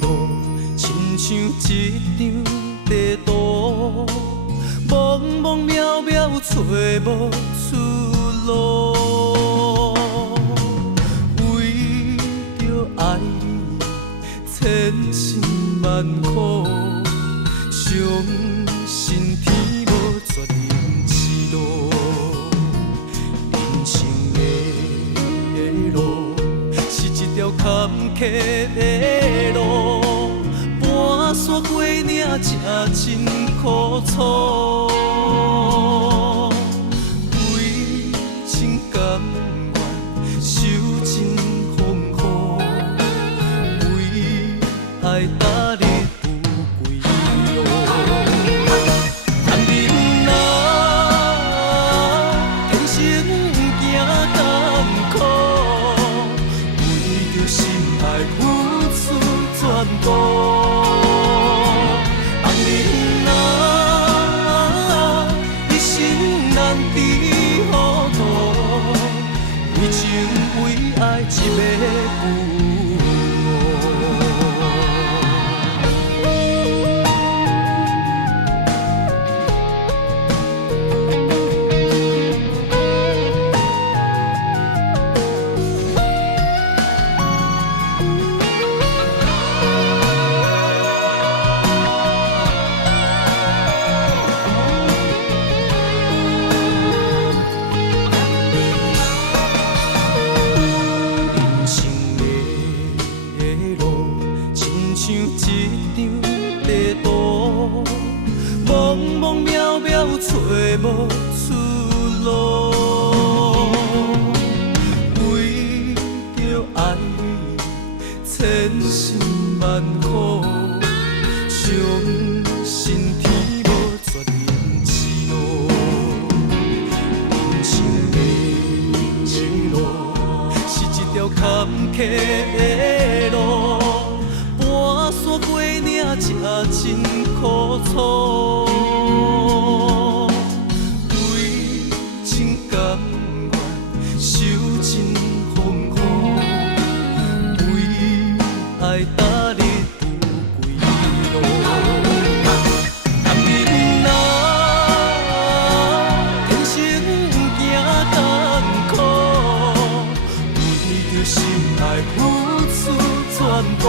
路，亲像一张地图，茫茫渺渺找无出路。为着爱你，千辛万苦，相信天无绝人之路。人生的路是一条坎坷的路，跋山过岭才真苦楚。为情甘愿受尽风雨，为爱踏入不归路。人啊，人生行艰苦，为着心爱付出全部。人啊，一生难知糊涂，为情为爱一个父母。像一张地图，茫茫渺渺找无出路。为着爱你，千辛万苦，相信天无绝人之路。人生的路是一条坎坷的路。山过岭才真苦楚，为情甘愿受尽风雨，为爱踏入不归路。人啊，人生行艰苦，为着心爱付出全部。